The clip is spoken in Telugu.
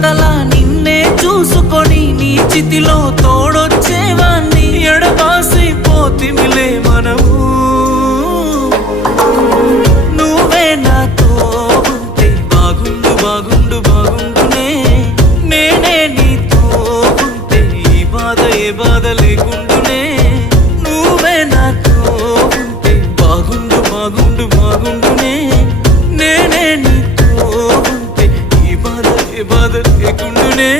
దేవతలా నిన్నే చూసుకొని నీ చితిలో తోడొచ్చేవాణ్ణి ఎడబాసిపోతిమిలే మనము నువ్వే నాతో ఉంటే బాగుండు బాగుండు బాగుండునే నేనే నీతో ఉంటే ఈ బాధ ఏ బాధ లేకుండునే నువ్వే నాతో ఉంటే బాగుండు బాగుండు బాగుండునే నేనే నీతో ఉంటే ఈ బాధ ఏ బాధ లేకుండునే